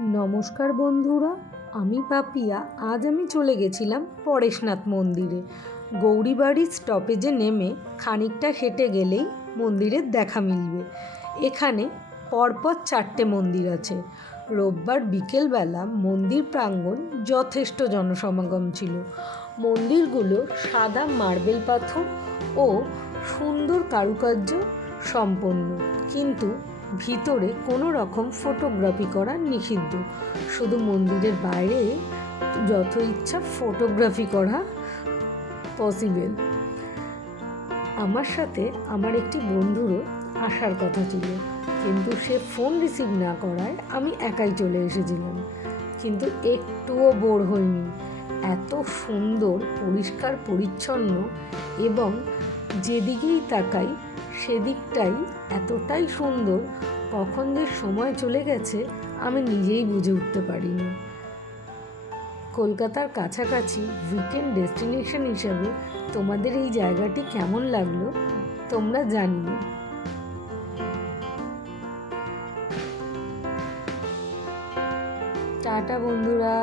নমস্কার বন্ধুরা, আমি পাপিয়া। আজ আমি চলে গেছিলাম পরেশনাথ মন্দিরে। গৌরীবাড়ির স্টপেজে নেমে খানিকটা হেঁটে গেলেই মন্দিরের দেখা মিলবে। এখানে পরপর 4টে মন্দির আছে। রোববার বিকেলবেলা মন্দির প্রাঙ্গণ যথেষ্ট জনসমাগম ছিল। মন্দিরগুলো সাদা মার্বেল পাথর ও সুন্দর কারুকার্য সম্পন্ন, কিন্তু ভিতরে কোনো রকম ফটোগ্রাফি করা নিষিদ্ধ। শুধু মন্দিরের বাইরে যত ইচ্ছা ফটোগ্রাফি করা পসিবল। আমার সাথে আমার একটি বন্ধুরও আসার কথা ছিল, কিন্তু সে ফোন রিসিভ না করায় আমি একাই চলে এসেছিলাম। কিন্তু একটুও বোর হইনি। এত সুন্দর, পরিষ্কার পরিচ্ছন্ন এবং যেদিকেই তাকাই সেদিকটাই এতটাই সুন্দর, কখন যে সময় চলে গেছে আমি নিজেই বুঝে উঠতে পারিনি। কলকাতার কাছাকাছি উইকেন্ড ডেস্টিনেশন হিসাবে তোমাদের এই জায়গাটি কেমন লাগলো তোমরা জানিও। টাটা বন্ধুরা।